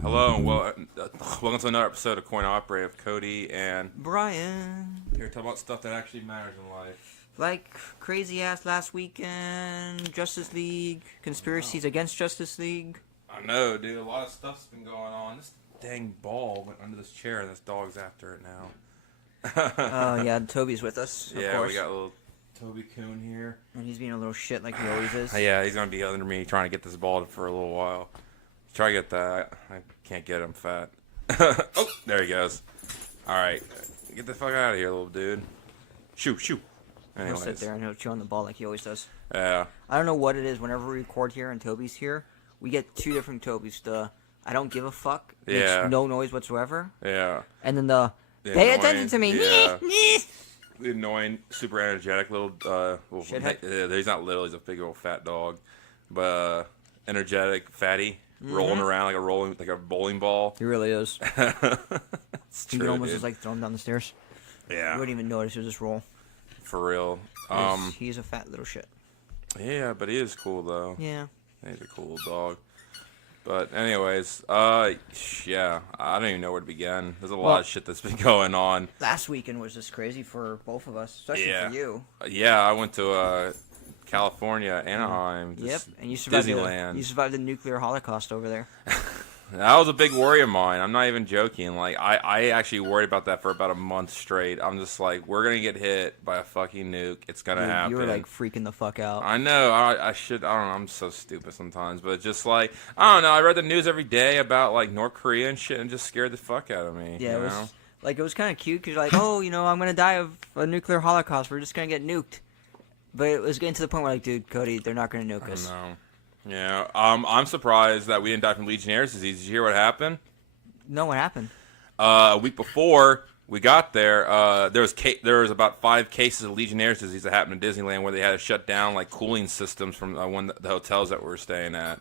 Hello, and welcome to another episode of Coin Opera of Cody and Brian. Here to talk about stuff that actually matters in life. Like crazy ass last weekend, Justice League, conspiracies against Justice League. I know, dude. A lot of stuff's been going on. This dang ball went under this chair, and this dog's after it now. Oh, yeah, Toby's with us. Of course. We got a little Toby Coon here. And he's being a little shit like he always is. Yeah, he's going to be under me trying to get this ball for a little while. Try to get that. I can't get him fat. Oh, there he goes. All right. Get the fuck out of here, little dude. Shoo. Anyways. He'll sit there and he'll chew on the ball like he always does. Yeah. I don't know what it is. Whenever we record here and Toby's here, we get two different Tobys. The I don't give a fuck. Yeah. Makes no noise whatsoever. Yeah. And then the pay attention to me. Yeah. The annoying, super energetic little, shithead. He's not little, he's a big old fat dog. But, energetic, fatty, rolling around like a bowling ball. He really is. It's true, you can almost dude. just like throw him down the stairs. Yeah. You wouldn't even notice it was just roll. For real. He's a fat little shit. Yeah, but he is cool, though. Yeah. He's a cool dog. But anyways, yeah, I don't even know where to begin. There's a lot of shit that's been going on. Last weekend was just crazy for both of us, especially for you. Yeah, I went to California, Anaheim. Yep, and you survived Disneyland. You survived the nuclear holocaust over there. That was a big worry of mine. I'm not even joking. Like, I actually worried about that for about a month straight. I'm just like, we're going to get hit by a fucking nuke. It's going to happen. You were, like, freaking the fuck out. I know. I don't know. I'm so stupid sometimes. But just, like, I don't know. I read the news every day about, like, North Korea and shit and just scared the fuck out of me. Yeah, it was kind of cute because you're like, oh, I'm going to die of a nuclear holocaust. We're just going to get nuked. But it was getting to the point where, like, dude, Cody, they're not going to nuke us. I know. Yeah, I'm surprised that we didn't die from Legionnaire's disease. Did you hear what happened? No, what happened? A week before we got there, there was about 5 cases of Legionnaire's disease that happened in Disneyland where they had to shut down like cooling systems from the hotels that we were staying at.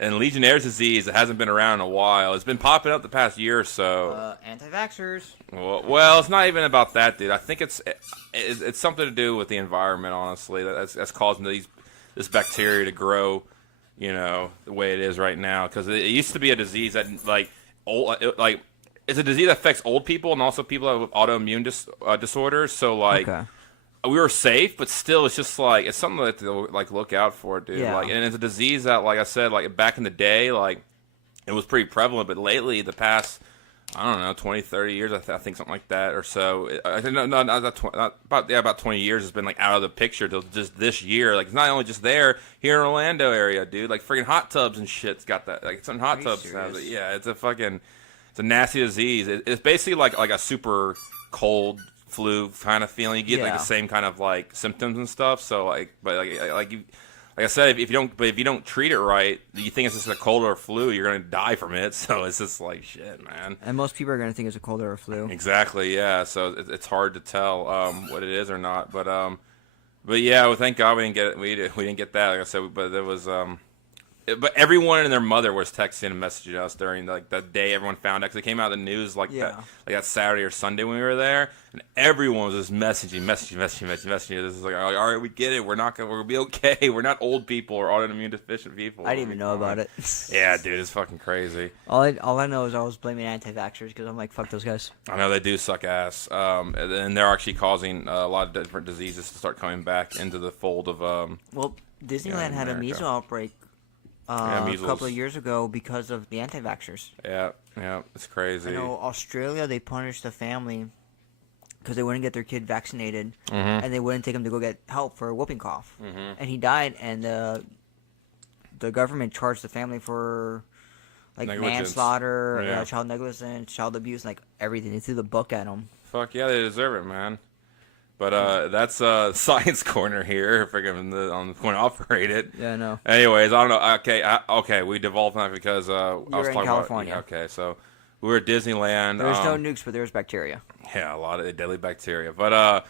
And Legionnaire's disease, it hasn't been around in a while. It's been popping up the past year or so. Anti-vaxxers. Well, it's not even about that, dude. I think it's something to do with the environment, honestly. That's causing this bacteria to grow, the way it is right now. Because it used to be a disease that, it's a disease that affects old people and also people with autoimmune disorders. So, we were safe, but still, it's just, it's something to, look out for, dude. Yeah. And it's a disease that, like I said, back in the day, it was pretty prevalent. But lately, the past, I don't know, 20, 30 years, I think something like that or so. I think about 20 years has been out of the picture till just this year. It's not only just there here in Orlando area, dude. Freaking hot tubs and shit's got that. Some hot tubs have it. Yeah, it's a nasty disease. It's basically like a super cold flu kind of feeling. You get the same kind of symptoms and stuff. So like I said, if you don't treat it right, you think it's just a cold or a flu, you're gonna die from it. So it's just shit, man. And most people are gonna think it's a cold or a flu. Exactly, yeah. So it's hard to tell what it is or not. But yeah, well, thank God we didn't get it. We didn't get that. Like I said, but there was but everyone and their mother was texting and messaging us during the day everyone found out, because it came out in the news that Saturday or Sunday when we were there, and everyone was just messaging. This is all right, we get it. We'll be okay. We're not old people or autoimmune deficient people. I didn't even know about it. Yeah, dude, it's fucking crazy. All I know is I was blaming anti-vaxxers because I'm like, fuck those guys. I know they do suck ass, and they're actually causing a lot of different diseases to start coming back into the fold of. Well, Disneyland had a measles outbreak. A couple of years ago because of the anti-vaxxers. Yeah, it's crazy. I know Australia, they punished a family because they wouldn't get their kid vaccinated, and they wouldn't take him to go get help for a whooping cough. And he died, and the government charged the family for manslaughter, child negligence, child abuse, everything. They threw the book at him. Fuck yeah, they deserve it, man. But that's Science Corner here. Freaking on the point operate it. Yeah, I know. Anyways, I don't know. Okay, we devolved on that because I was in talking California. about. Okay, so we were at Disneyland. There was no nukes, but there was bacteria. Yeah, a lot of deadly bacteria. But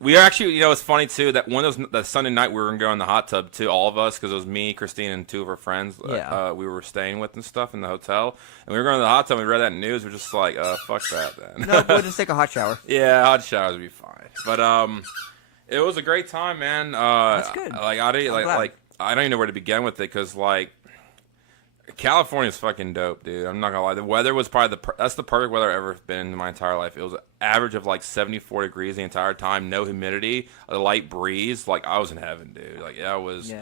we are actually, it's funny too that that Sunday night we were gonna go in the hot tub too, all of us, because it was me, Christine, and two of our friends. Yeah. We were staying with and stuff in the hotel, and we were going to the hot tub. And we read that news. We're just like, fuck that, then. No, we'll just take a hot shower. Yeah, hot showers would be fine. But it was a great time, man. That's good. I don't even know where to begin with it because California's fucking dope, dude. I'm not gonna lie. The weather was probably that's the perfect weather I've ever been in my entire life. It was an average of 74 degrees the entire time, no humidity, a light breeze. I was in heaven, dude. That was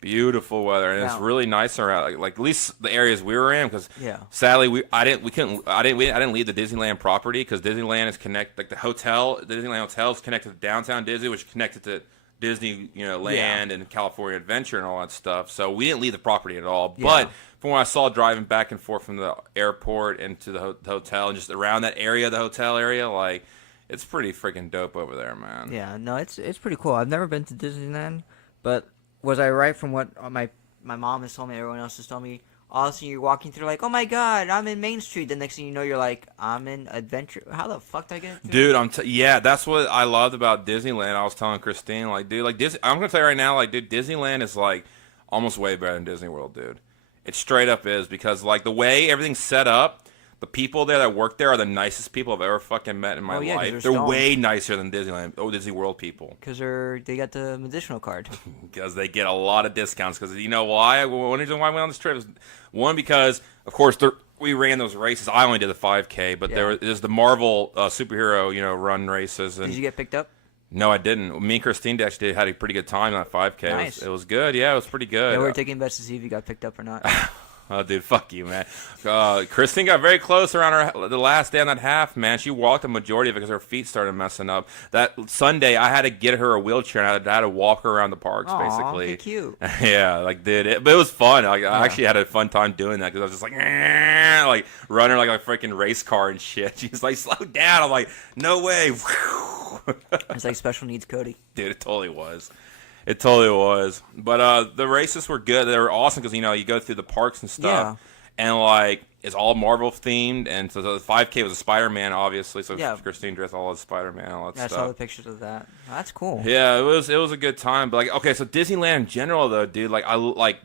beautiful weather, and it's really nice around. At least the areas we were in, because sadly I didn't leave the Disneyland property because Disneyland is connected. Disneyland Hotel is connected to downtown Disney, which is connected to Disney, land and California Adventure and all that stuff. So we didn't leave the property at all. Yeah. But from what I saw driving back and forth from the airport into the hotel and just around that area, the hotel area, it's pretty freaking dope over there, man. Yeah, no, it's pretty cool. I've never been to Disneyland, but was I right from what my mom has told me, everyone else has told me? All of a sudden you're walking through oh my god, I'm in Main Street. The next thing you know, you're like, I'm in Adventure. How the fuck did I get through? Dude, that's what I loved about Disneyland. I was telling Christine, dude, Disney. I'm gonna tell you right now, dude, Disneyland is almost way better than Disney World, dude. It straight up is, because the way everything's set up, the people there that work there are the nicest people I've ever fucking met in my life. They're way nicer than Disney World people. Because they got the medicinal card. Because they get a lot of discounts. Because you know why? One reason why I went on this trip is, one, because of course we ran those races. I only did the 5K, but there's the Marvel superhero run races. And did you get picked up? No, I didn't. Me and Christine actually had a pretty good time on that 5K. Nice. It was good. Yeah, it was pretty good. Yeah, we were taking bets to see if you got picked up or not. Oh, dude, fuck you, man. Christine got very close around the last day on that half, man. She walked the majority of it because her feet started messing up. That Sunday, I had to get her a wheelchair, and I had to walk her around the parks, basically. Aww, cute. Yeah, dude. But it was fun. I actually had a fun time doing that because I was just running like a freaking race car and shit. She's like, slow down. I'm like, no way. It's like Special Needs Cody. Dude, it totally was. It totally was. But the races were good. They were awesome because, you go through the parks and stuff. And, it's all Marvel themed. And so the 5K was a Spider-Man, obviously. So Christine dressed all as Spider-Man and all that stuff. I saw the pictures of that. That's cool. Yeah, it was a good time. But, okay, so Disneyland in general, though, dude,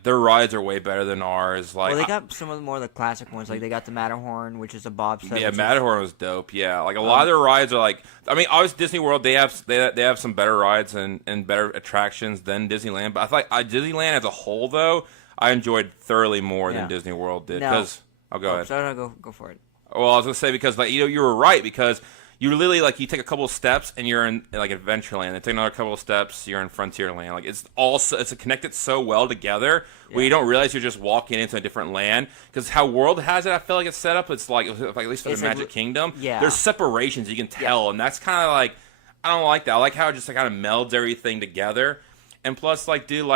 their rides are way better than ours. Well, they got some of the more of the classic ones. They got the Matterhorn, which is a bobsled. Yeah, Matterhorn was dope. Yeah, a lot of their rides are obviously Disney World, they have some better rides and better attractions than Disneyland. But I thought Disneyland as a whole, though, I enjoyed thoroughly more than Disney World did. Because I'll go ahead. So go for it. Well, I was gonna say because you were right, because you literally you take a couple of steps and you're in Adventureland. Then take another couple of steps, you're in Frontierland. It's connected so well together where you don't realize you're just walking into a different land. Because how World has it, I feel like it's set up. It's at least for the Magic Kingdom. Yeah. There's separations you can tell, and that's kind of I don't like that. I like how it just kind of melds everything together. And plus, dude,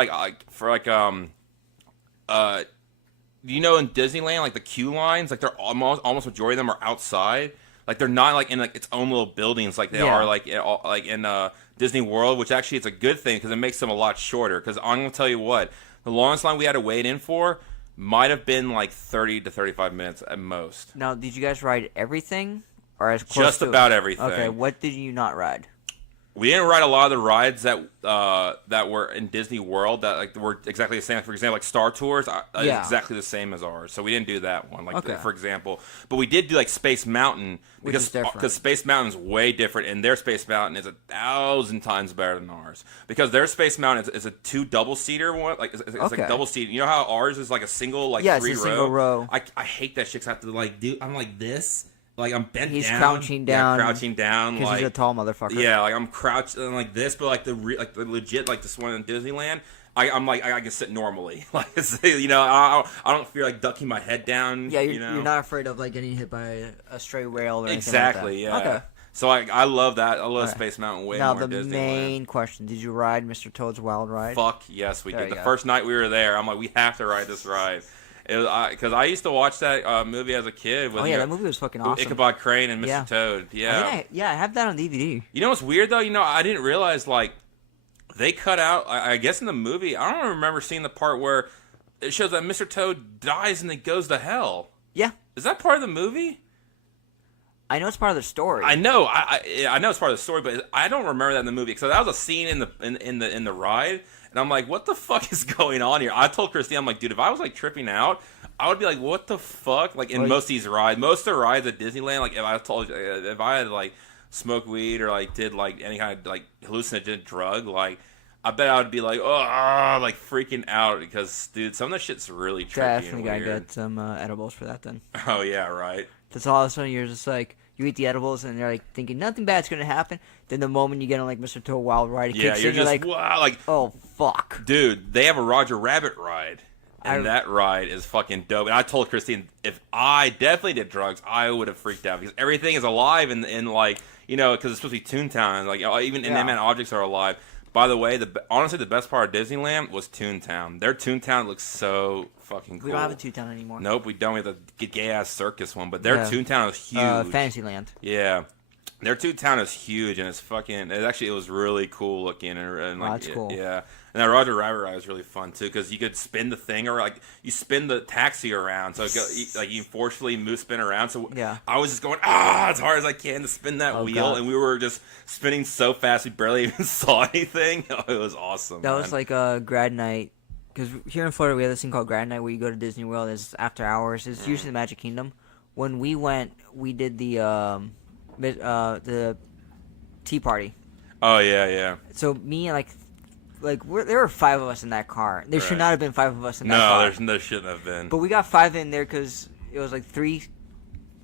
in Disneyland, the queue lines, they're almost majority of them are outside. They're not in its own little buildings like they are in Disney World, which actually it's a good thing because it makes them a lot shorter. Because I'm gonna tell you what, the longest line we had to wait in for might have been 30 to 35 minutes at most. Now, did you guys ride everything, or as close just about everything? Okay, what did you not ride? We didn't ride a lot of the rides that were in Disney World that were exactly the same. For example, Star Tours is exactly the same as ours, so we didn't do that one. For example, but we did do Space Mountain because Space Mountain is way different, and their Space Mountain is 1,000 times better than ours because their Space Mountain is a 2 double-seater one. It's double seated. You know how ours is a single 3 row. Single row. I hate that shit. 'Cause I have to do. I'm like this. I'm bent down. He's crouching down. Yeah, crouching down. Because he's a tall motherfucker. Yeah, I'm crouched like this, but the legit this one in Disneyland, I can sit normally. I don't feel ducking my head down. Yeah, you're not afraid of getting hit by a stray rail or anything exactly. Like that. Yeah. Okay. So I love that. I love Space Mountain way more than Disneyland. Now the main question: did you ride Mr. Toad's Wild Ride? Fuck yes, we did. The first night we were there, I'm like, we have to ride this ride. It was because I used to watch that movie as a kid. With, that movie was fucking awesome. Ichabod Crane and Mr. Toad. Yeah. I have that on DVD. You know what's weird though? I didn't realize like they cut out. I guess in the movie, I don't remember seeing the part where it shows that Mr. Toad dies and then goes to hell. Yeah. Is that part of the movie? I know it's part of the story. I know. I know it's part of the story, but I don't remember that in the movie because that was a scene in the ride, and I'm like, what the fuck is going on here? I told Christine, I'm like, dude, if I was like tripping out, I would be like, what the fuck? Like in most of these rides, most of the rides at Disneyland, like if I had like smoked weed or like did like any kind of like hallucinogenic drug, like I bet I would be like, oh, like freaking out because dude, some of the shit's really trippy. Definitely gotta get some edibles for that then. Oh yeah, right. That's all of a sudden you're just like, you eat the edibles and you're like thinking nothing bad's gonna happen. Then the moment you get on like Mr. Toad Wild Ride, it kicks you're in, just like, wow, like oh fuck, dude. They have a Roger Rabbit ride, and that ride is fucking dope. And I told Christine if I definitely did drugs, I would have freaked out because everything is alive in like because it's supposed to be Toontown, like even inanimate objects are alive. By the way, honestly, the best part of Disneyland was Toontown. Their Toontown looks so fucking cool. We don't have a Toontown anymore. Nope, we don't. We have the gay-ass circus one. But their Toontown is huge. Fantasyland. Yeah. Their Toontown is huge, and it's fucking... It was really cool looking. And like, that's cool. Yeah. And that Roger Rabbit ride was really fun, too, because you could spin the thing, or like you spin the taxi around. So you forcefully spin around. So I was just going, as hard as I can to spin that wheel. God. And we were just spinning so fast, we barely even saw anything. It was awesome. That was like a grad night. Because here in Florida, we have this thing called grad night where you go to Disney World. It's after hours. It's usually the Magic Kingdom. When we went, we did the tea party. Oh, yeah. So me and there were 5 of us in that car. There should not have been 5 of us in that car. No, there shouldn't have been. But we got 5 in there because it was like 3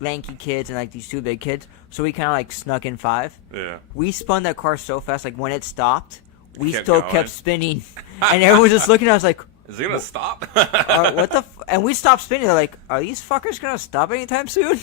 lanky kids and like these 2 big kids. So we kind of like snuck in 5. Yeah. We spun that car so fast, like when it stopped, we still kept spinning. And everyone was just looking at us like, is it going to stop? What the And we stopped spinning. They're like, are these fuckers going to stop anytime soon?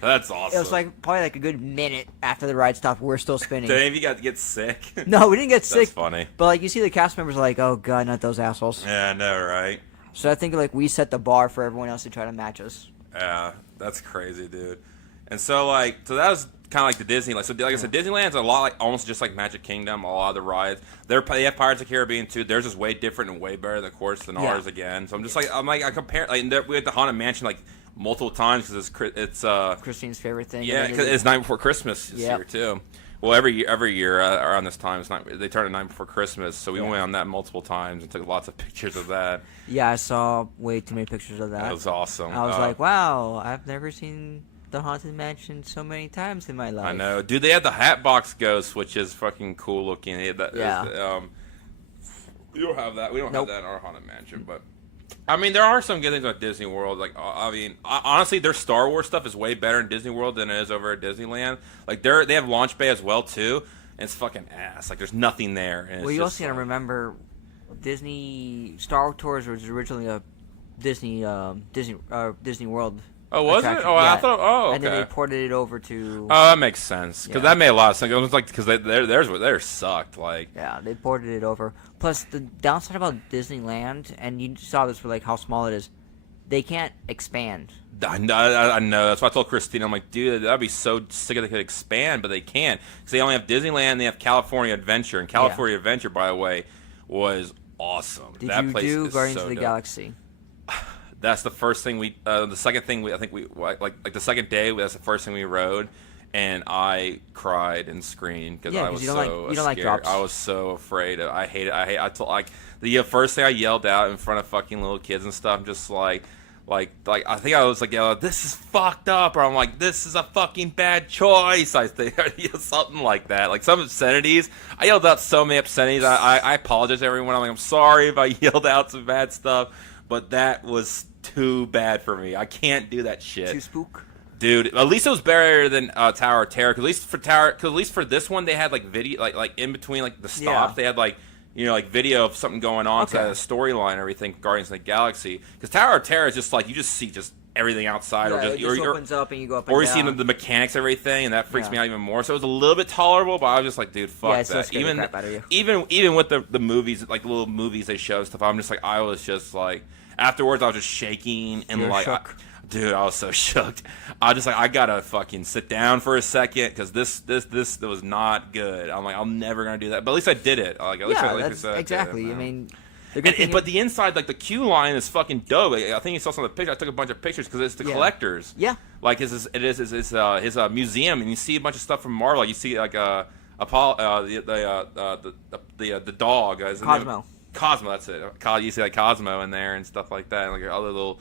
That's awesome. It was like probably like a good minute after the ride stopped. We're still spinning. Did any of you guys get sick? No, we didn't get sick. That's funny. But like you see the cast members are like, oh god, not those assholes. Yeah, I know, right? So I think like we set the bar for everyone else to try to match us. Yeah, that's crazy, dude. And so that was kind of like the Disney. Like I said, Disneyland's a lot like almost just like Magic Kingdom. A lot of the rides, they have Pirates of the Caribbean too. Theirs is way different and way better, of course, than ours again. So I compare we had the Haunted Mansion like multiple times because it's Christine's favorite thing. Yeah, because it's Night Before Christmas this year too. Well, every year around this time, they turn it Night Before Christmas, so we went on that multiple times and took lots of pictures of that. Yeah, I saw way too many pictures of that. That was awesome. I was like, wow, I've never seen the Haunted Mansion so many times in my life. I know, dude. They had the Hatbox Ghost, which is fucking cool looking. We don't have that. We don't have that in our Haunted Mansion, but. I mean, there are some good things about Disney World. Like, I mean, honestly, their Star Wars stuff is way better in Disney World than it is over at Disneyland. Like, they have Launch Bay as well too, and it's fucking ass. Like, there's nothing there. And you also gotta remember, Star Tours was originally a Disney World. Oh, was attraction. it? Oh, I thought. Oh, okay. And then they ported it over to. Oh, that makes sense because that made a lot of sense. It was like because theirs sucked. Like. Yeah, they ported it over. Plus, the downside about Disneyland, and you saw this for like how small it is, they can't expand. I know. That's why I told Christine. I'm like, dude, that'd be so sick if they could expand, but they can't because they only have Disneyland. They have California Adventure, and California Adventure, by the way, was awesome. Did you do Guardians of the Galaxy? That's the first thing the second thing the second day, that's the first thing we rode, and I cried and screamed because I was so scared. Like drops. I was so afraid. I hate it. I told the first thing I yelled out in front of fucking little kids and stuff. I'm just like I think I was like, this is fucked up, or I'm like, this is a fucking bad choice. I think something like that, like some obscenities. I yelled out so many obscenities. I apologize to everyone. I'm like, I'm sorry if I yelled out some bad stuff, but that was too bad for me. I can't do that shit. Too spook. Dude, at least it was better than Tower of Terror. Cause at least for this one, they had like video, like in between like the stops, they had like like video of something going on, so the storyline, and everything. Guardians of the Galaxy, because Tower of Terror is just like you just see everything outside, or it just opens up and you go up and down. Or you see the mechanics, everything, and that freaks me out even more. So it was a little bit tolerable, but I was just like, dude, fuck that. Even with the movies, like the little movies they show stuff, I'm just like, I was just like. afterwards I was just shaking and You're like, shook. dude, I was so shook. I was just like, I gotta fucking sit down for a second because this was not good. I'm like, I'm never gonna do that, but at least I did it. Like, at least I that's said exactly. I did it, I man. mean, But the inside, like the queue line, is fucking dope. I think you saw some of the pictures. I took a bunch of pictures because it's the collectors. Yeah. Like his museum, and you see a bunch of stuff from Marvel. Like, you see like Apollo, the dog, Cosmo. Cosmo, that's it. You see like Cosmo in there and stuff like that, and like other little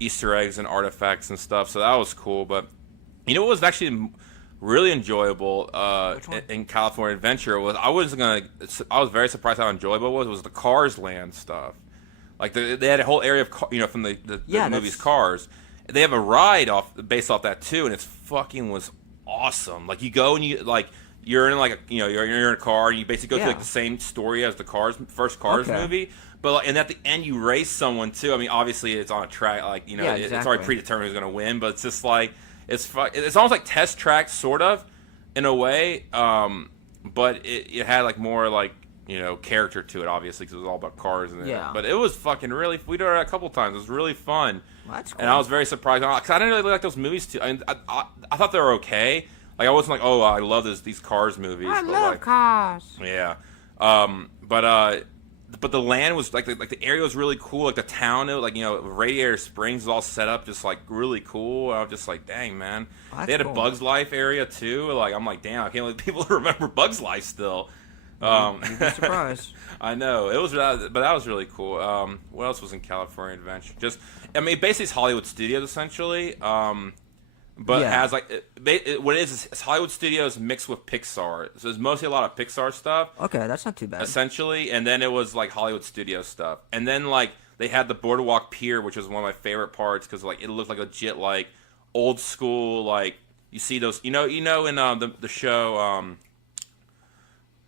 Easter eggs and artifacts and stuff. So that was cool. But you know what was actually really enjoyable in California Adventure was I was very surprised how enjoyable it was the Cars Land stuff. Like they had a whole area of from the movie's Cars. They have a ride based off that too, and it's fucking was awesome. Like you go and you're in like you're in a car and you basically go through like the same story as the first Cars movie. But and at the end you race someone too. I mean, obviously it's on a track, like it's already predetermined who's gonna win. But it's just like it's almost like test track sort of in a way. But it had like more like character to it, obviously, because it was all about cars. But it was fucking really. We did it a couple times. It was really fun. Well, that's cool. And I was very surprised because I didn't really like those movies too. I thought they were okay. Like I wasn't like, oh, I love these Cars movies. I love Cars. Yeah. But the land was like the area was really cool. Like the town, Radiator Springs was all set up just like really cool. I was just like, dang, man. Oh, they had cool. a Bugs Life area too. Like I'm like, damn, I can't believe people remember Bugs Life still. You'd be surprised. I know it was, but that was really cool. What else was in California Adventure? Basically, it's Hollywood Studios essentially. But it has like what it is Hollywood Studios mixed with Pixar. So there's mostly a lot of Pixar stuff. Okay, that's not too bad. Essentially, and then it was like Hollywood Studios stuff, and then like they had the Boardwalk Pier, which was one of my favorite parts because like it looked like legit like old school, like you see those in the show.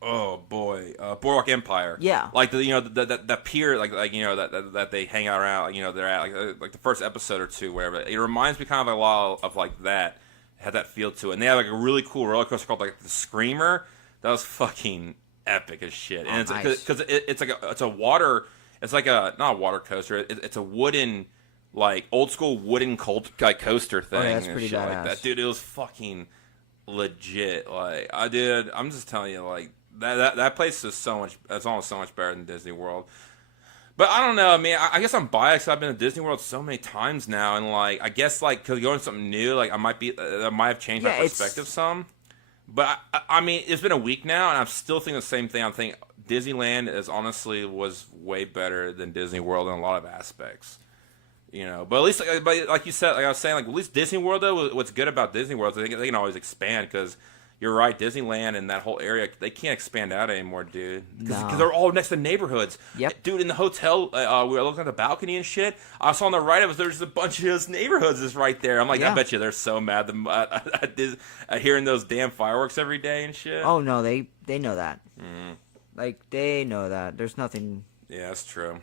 Oh boy, Boardwalk Empire. Yeah. Like the pier, that they hang out around. They're at like the first episode or two, wherever. It reminds me kind of a lot of like that. It had that feel to it, and they have like a really cool roller coaster called like the Screamer. That was fucking epic as shit. And because it's a water. It's like not a water coaster. It's a wooden, like old school wooden coaster thing. Oh, yeah, that's and pretty shit badass. like that, dude. It was fucking legit. Like I'm just telling you, like. That place is it's almost so much better than Disney World. But I don't know. I mean, I guess I'm biased. I've been to Disney World so many times now, and like I guess like because going to something new, like I might have changed my perspective some. But I mean, it's been a week now, and I'm still thinking the same thing. I'm thinking Disneyland was way better than Disney World in a lot of aspects. But at least, like you said, like I was saying, like at least Disney World though, what's good about Disney World is they can always expand because. You're right, Disneyland and that whole area, they can't expand out anymore, dude. Because they're all next to neighborhoods. Yep. Dude, in the hotel, we were looking at the balcony and shit. I saw on the right of us, there's a bunch of those neighborhoods just right there. I'm like, I bet you they're so mad at hearing those damn fireworks every day and shit. Oh, no, they know that. Mm-hmm. Like, they know that. There's nothing... Yeah, that's true.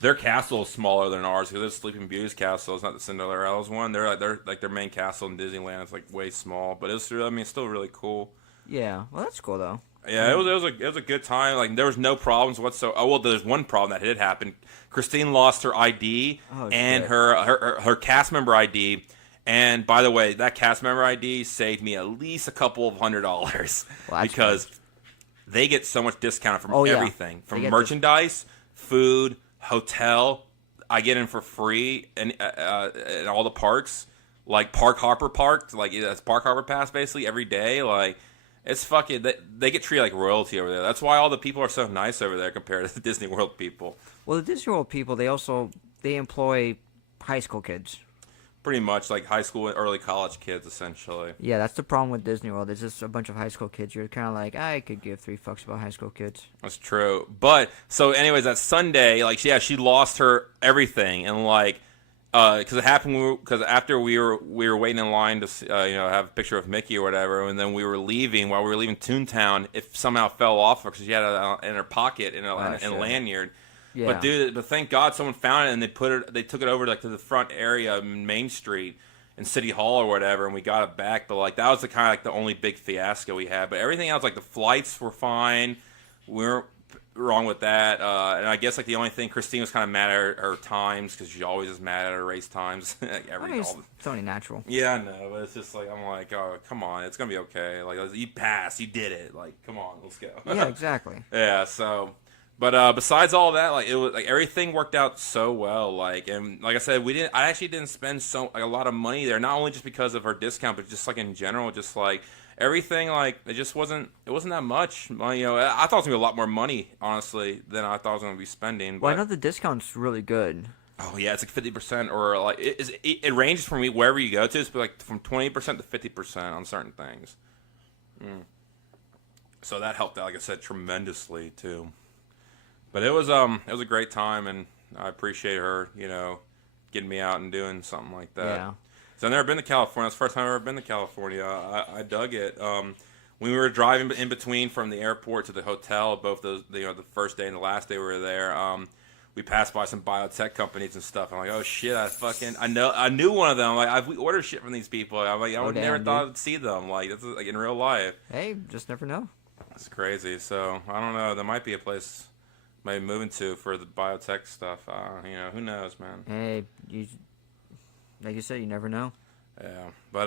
Their castle is smaller than ours because it's Sleeping Beauty's castle. It's not the Cinderella's one. They're like their main castle in Disneyland. It's like way small, but it's still really cool. Yeah, well, that's cool though. Yeah, it was a good time. Like there was no problems whatsoever. Oh well, there's one problem that did happen. Christine lost her ID and her cast member ID. And by the way, that cast member ID saved me at least a couple of $100 because they get so much discount from everything, from merchandise, food. Hotel, I get in for free and all the parks, like Park Hopper Park, like that's Park Hopper Pass basically every day. Like it's fucking they get treated like royalty over there. That's why all the people are so nice over there compared to the Disney World people. Well, the Disney World people they employ high school kids. Pretty much like high school and early college kids, essentially. Yeah, that's the problem with Disney World. It's just a bunch of high school kids. You're kind of like, I could give 3 fucks about high school kids. That's true. But, so anyways, that Sunday, like, she lost her everything. And, like, because it happened, because after we were waiting in line to, have a picture of Mickey or whatever, and then we were leaving, while we were leaving Toontown, it somehow fell off because she had it in her pocket in a lanyard. Yeah. But thank God someone found it and they took it over to the front area in Main Street in City Hall or whatever, and we got it back. But like that was the only big fiasco we had. But everything else, like the flights were fine. wrong with that. And I guess like the only thing, Christine was kind of mad at her times because she always is mad at her race times. It's only natural. Yeah, I know, but it's just like I'm like, oh, come on, it's gonna be okay. Like you passed, you did it. Like, come on, let's go. Yeah, exactly. Yeah, so. But besides all that, like it was like everything worked out so well. Like and like I said, I actually didn't spend a lot of money there. Not only just because of her discount, but just like in general, just like everything. Like it wasn't that much. You know, I thought it was gonna be a lot more money, honestly, than I thought I was gonna be spending. But, well, I know the discount's really good. Oh yeah, it's like 50% or like it ranges from wherever you go to. It's like from 20% to 50% on certain things. So that helped out, like I said, tremendously too. But it was a great time, and I appreciate her, you know, getting me out and doing something like that. Yeah. So I've never been to California. It's the first time I've ever been to California. I dug it. When we were driving in between from the airport to the hotel, both those, you know, the first day and the last day we were there, we passed by some biotech companies and stuff. I'm like, oh shit, I knew one of them. Like we ordered shit from these people. I'm like, never thought I'd see them. Like that's like in real life. Hey, just never know. It's crazy. So I don't know. There might be a place. Maybe moving to for the biotech stuff. You know, who knows, man. Hey, like you said, you never know. Yeah, but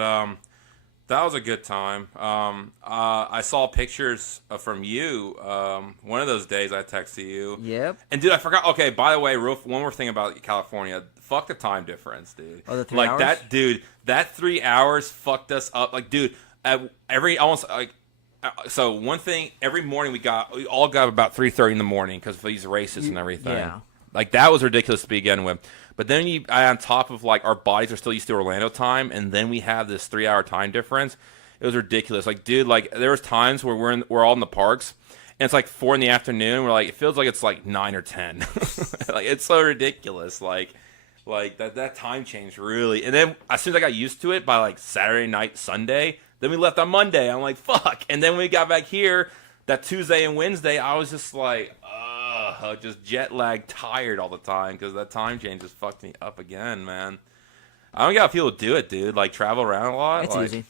that was a good time. I saw pictures from you. One of those days I texted you. Yep. And dude, I forgot. Okay, by the way, one more thing about California. Fuck the time difference, dude. Oh, the 3 hours? That 3 hours fucked us up. Like, dude, so one thing, every morning we all got about 3:30 in the morning because of these races and everything. Yeah. Like that was ridiculous to begin with. But then on top of like our bodies are still used to Orlando time, and then we have this 3 hour time difference. It was ridiculous. Like, dude, like there was times where we're all in the parks, and it's like 4 PM. We're like, it feels like it's like 9 or 10. Like it's so ridiculous. Like that time change really. And then as soon as I got used to it by like Saturday night, Sunday. Then we left on Monday. I'm like, fuck. And then when we got back here, that Tuesday and Wednesday, I was just like, just jet lag, tired all the time because that time change just fucked me up again, man. I don't got people to do it, dude. Like travel around a lot. It's easy.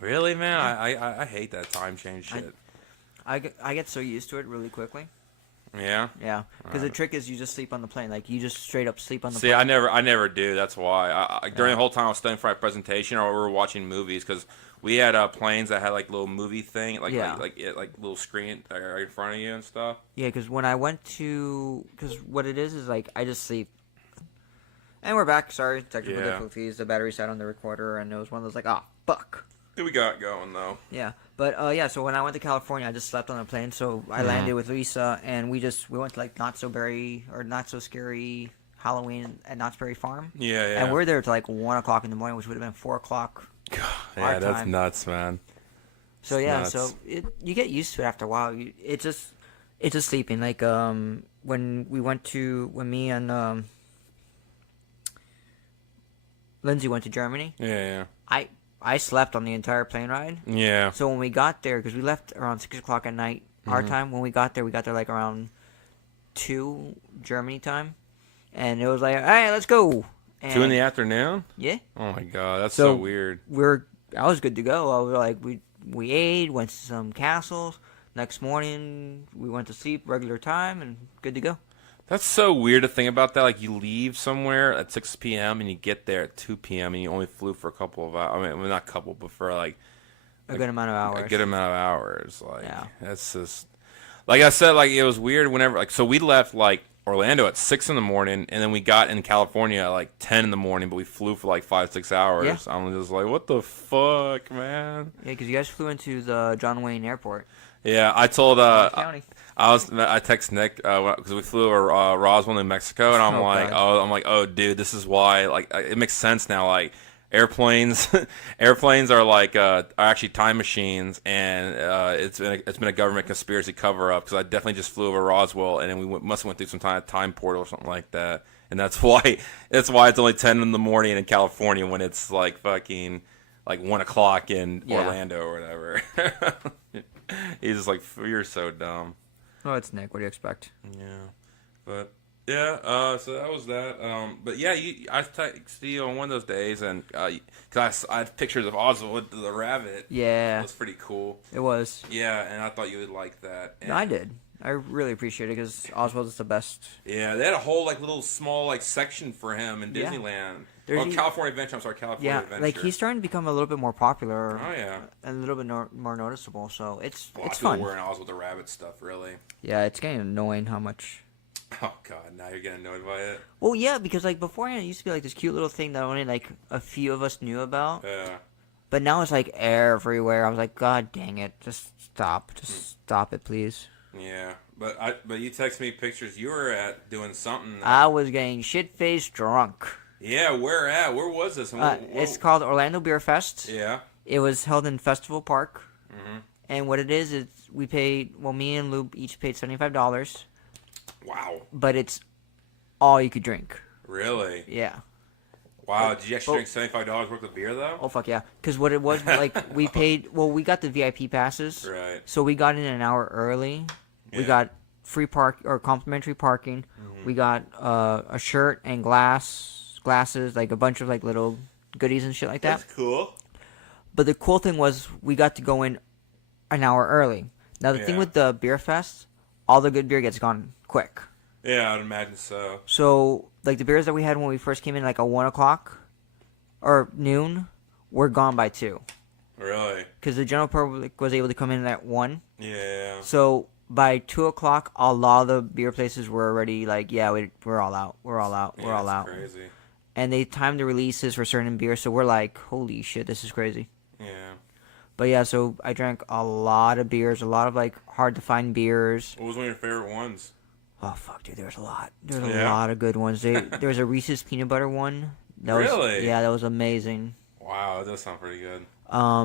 Really, man? I hate that time change shit. I get so used to it really quickly. Yeah? Yeah, because the trick is you just sleep on the plane. Like, you just straight up sleep on the See, plane. I never do. That's why. During the whole time I was studying for my presentation or we were watching movies because we had planes that had, like, little movie thing, like little screen right in front of you and stuff. Yeah, because when I went to... Because what it is, like, I just sleep. And we're back. Sorry, technical difficulties. The battery sat on the recorder, and it was one of those, like, fuck. We got it going, though. Yeah. But, so when I went to California, I just slept on a plane. So I landed with Lisa, and we went to, like, Not So Scary Halloween at Knott's Berry Farm. Yeah. And we were there till, like, 1 o'clock in the morning, which would have been 4 o'clock. God, yeah, that's nuts, man. So, you get used to it after a while. It's just sleeping. Like, when me and Lindsay went to Germany. Yeah. I slept on the entire plane ride. Yeah. So when we got there, because we left around 6 o'clock at night, our time, when we got there like around 2 Germany time. And it was like, all right, let's go. And 2 in the afternoon? Yeah. Oh, my God. That's so weird. I was good to go. I was like, we ate, went to some castles. Next morning, we went to sleep, regular time, and good to go. That's so weird to think about that. Like, you leave somewhere at 6 p.m. and you get there at 2 p.m. and you only flew for a couple of hours. I mean, well, not a couple, but for, like... A good amount of hours. A good amount of hours. Like, that's just... Like I said, like, it was weird whenever... Like, so we left, like, Orlando at 6 in the morning, and then we got in California at, like, 10 in the morning, but we flew for, like, 5-6 hours. Yeah. I'm just like, what the fuck, man? Yeah, because you guys flew into the John Wayne Airport. Yeah, I told... I text Nick because we flew over Roswell, New Mexico, and I'm like, oh, dude, this is why. Like, it makes sense now. Like, airplanes are like are actually time machines, and it's been a government conspiracy cover up because I definitely just flew over Roswell, and then we must have went through some time portal or something like that, and that's why it's only 10 in the morning in California when it's like fucking like 1 o'clock in Orlando or whatever. He's just like, you're so dumb. Oh, it's Nick. What do you expect? Yeah, but so that was that. But yeah, I texted you on one of those days, and because I had pictures of Oswald the rabbit. Yeah, it was pretty cool. It was. Yeah, and I thought you would like that. And I did. I really appreciate it because Oswald is the best. Yeah, they had a whole like little small like section for him in Yeah. Disneyland. There's California Adventure. I'm sorry, California Yeah, Adventure. like he's starting to become a little bit more popular. Oh yeah. And a little bit more noticeable. So it's It's fun. wearing Oswald the Rabbit stuff, really. Yeah, it's getting annoying how much. Oh god, now you're getting annoyed by it. Well, yeah, because like beforehand it used to be like this cute little thing that only like a few of us knew about. Yeah. But now it's like everywhere. I was like, God dang it, just stop it, please. Yeah, but you texted me pictures you were at doing something. I was getting shit-faced drunk. Yeah, where at? Where was this? It's called Orlando Beer Fest. Yeah. It was held in Festival Park. Mm-hmm. And what it is we paid. Well, me and Lou each paid $75. Wow. But it's all you could drink. Really? Yeah. Wow. Did you actually drink $75 worth of beer though? Oh fuck yeah! Because what it was like, we paid. Well, we got the VIP passes. Right. So we got in an hour early. Yeah. We got free park or complimentary parking. Mm-hmm. We got a shirt and glasses, like a bunch of like little goodies and shit like that. That's cool. But the cool thing was we got to go in an hour early. Now the thing with the beer fest, all the good beer gets gone quick. Yeah, I'd imagine so. So like the beers that we had when we first came in, like at 1 o'clock or noon, were gone by 2. Really? Because the general public was able to come in at 1. Yeah. So by 2 o'clock, a lot of the beer places were already like, yeah, we're all out. We're all out. We're all out. Crazy. And they timed the releases for certain beers, so we're like, holy shit, this is crazy. Yeah. But yeah, so I drank a lot of beers, a lot of like hard to find beers. What was one of your favorite ones? Oh fuck, dude, there's a lot. There's a lot of good ones. There was a Reese's peanut butter one. Really? Yeah, that was amazing. Wow, that does sound pretty good.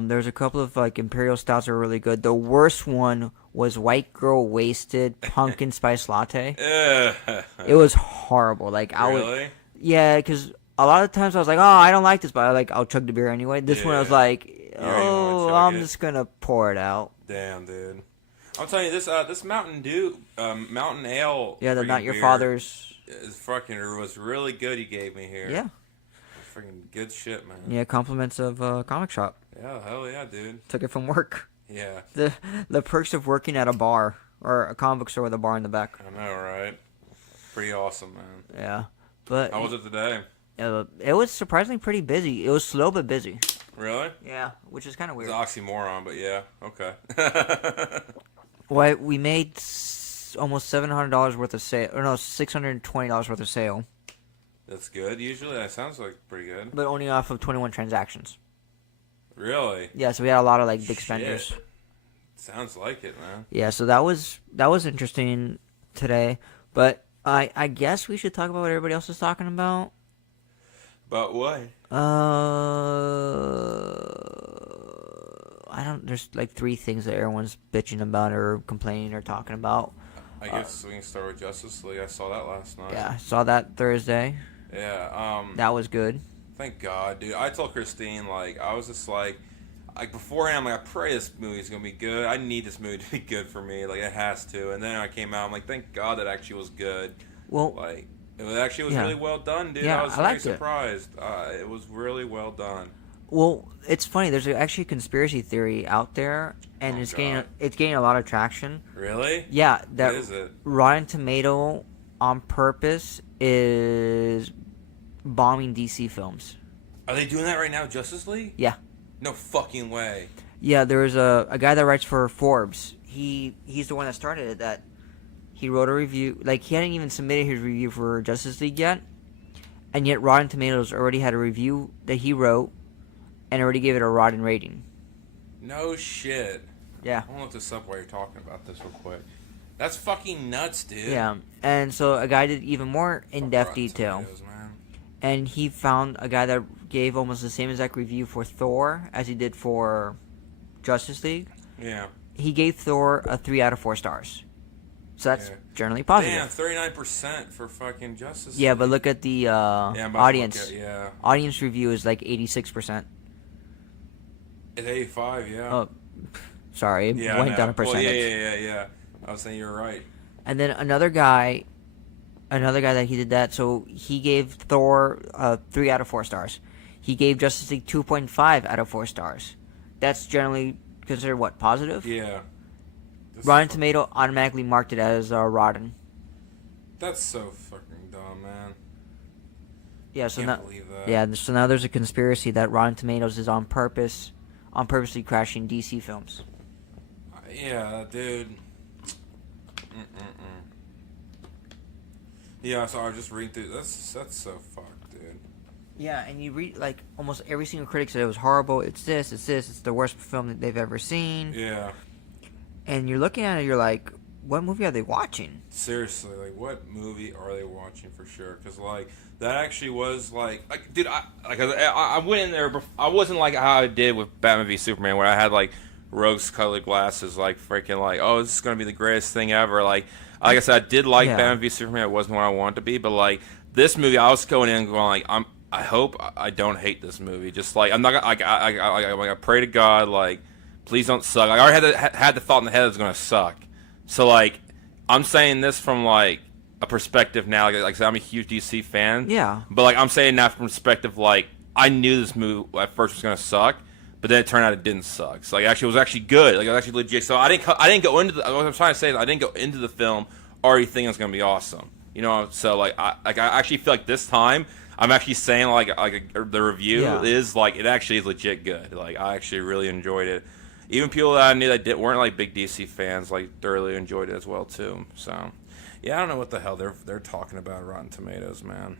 There's a couple of like imperial stouts that were really good. The worst one was White Girl Wasted Pumpkin Spice Latte. It was horrible. Like Really? Yeah, because a lot of times I was like, oh, I don't like this, but I'll chug the beer anyway. This one I was like, oh, I'm just gonna pour it out. Damn, dude. I'm telling you, this Mountain Dew, Mountain Ale. Yeah, the Not Your beer Father's. Was really good. You gave me here. Yeah. Freaking good shit, man. Yeah, compliments of Comic Shop. Yeah, hell yeah, dude. Took it from work. Yeah. The perks of working at a bar or a comic book store with a bar in the back. I know, right? Pretty awesome, man. Yeah, but how was it today? It was surprisingly pretty busy. It was slow but busy. Really? Yeah, which is kind of weird. It's an oxymoron, but yeah, okay. Well, we made almost $700 worth of sale, or no, $620 worth of sale. That's good. Usually, that sounds like pretty good. But only off of 21 transactions. Really? Yeah, so we had a lot of like big spenders. Sounds like it, man. Yeah, so that was interesting today. But I guess we should talk about what everybody else is talking about. About what? I don't. There's like 3 things that everyone's bitching about or complaining or talking about. I guess we can start with Justice League. I saw that last night. Yeah, I saw that Thursday. Yeah. That was good. Thank God, dude. I told Christine, like, I was just like beforehand, I'm like, I pray this movie's gonna be good. I need this movie to be good for me. Like, it has to. And then I came out, I'm like, thank God that actually was good. Well, like, it actually was really well done, dude. Yeah, I was very surprised. It was really well done. Well, it's funny. There's actually a conspiracy theory out there, and it's getting a lot of traction. Really? Yeah, that what is it? Rotten Tomato on purpose is bombing DC films. Are they doing that right now, Justice League? Yeah. No fucking way. Yeah, there's a guy that writes for Forbes. He's the one that started it. That he wrote a review. Like, he hadn't even submitted his review for Justice League yet, and yet Rotten Tomatoes already had a review that he wrote and already gave it a rotten rating. No shit. Yeah. I want to look this up while you're talking about this real quick. That's fucking nuts, dude. Yeah, and so a guy did even more in-depth detail. Tomatoes, man. And he found a guy that gave almost the same exact review for Thor as he did for Justice League. Yeah. He gave Thor a 3 out of 4 stars. So that's generally positive. Damn, 39% for fucking Justice League. Yeah, but look at the audience. Audience review is like 86%. It's 85, yeah. Oh, sorry, it went down a percentage. Well, yeah. I was saying you're right. And then another guy that he did that, so he gave Thor 3 out of 4 stars. He gave Justice League 2.5 out of 4 stars. That's generally considered what, positive? Yeah. Rotten Tomato automatically marked it as rotten. That's so fucking dumb, man. Yeah, so Can't now, believe that. yeah, so now there's a conspiracy that Rotten Tomatoes is purposely crashing DC films. Yeah, dude. Yeah, so I was just reading through. That's so fucked, dude. Yeah, and you read like almost every single critic said it was horrible. It's the worst film that they've ever seen. Yeah. And you're looking at it, you're like, what movie are they watching? Seriously, like, what movie are they watching for sure? Because, like, that actually was, like dude, I went in there, I wasn't like how I did with Batman v Superman, where I had, like, rose-colored glasses, like, freaking, like, oh, this is going to be the greatest thing ever. Like I said, I did like Batman v Superman. It wasn't what I wanted to be, but, like, this movie, I was going in going, like, I hope I don't hate this movie. Just, like, I'm not gonna, I pray to God, like, please don't suck. Like, I already had the thought in the head it was going to suck. So, like, I'm saying this from, like, a perspective now. Like I said, I'm a huge DC fan. Yeah. But, like, I'm saying that from perspective, like, I knew this movie at first was going to suck, but then it turned out it didn't suck. So, like, actually, it was actually good. Like, it was actually legit. So, I didn't go into what I'm trying to say is I didn't go into the film already thinking it was going to be awesome. You know, so, like, I actually feel like this time, I'm actually saying, the review is, like, it actually is legit good. Like, I actually really enjoyed it. Even people that I knew that weren't like big DC fans, like, thoroughly enjoyed it as well too. So, yeah, I don't know what the hell they're talking about Rotten Tomatoes, man.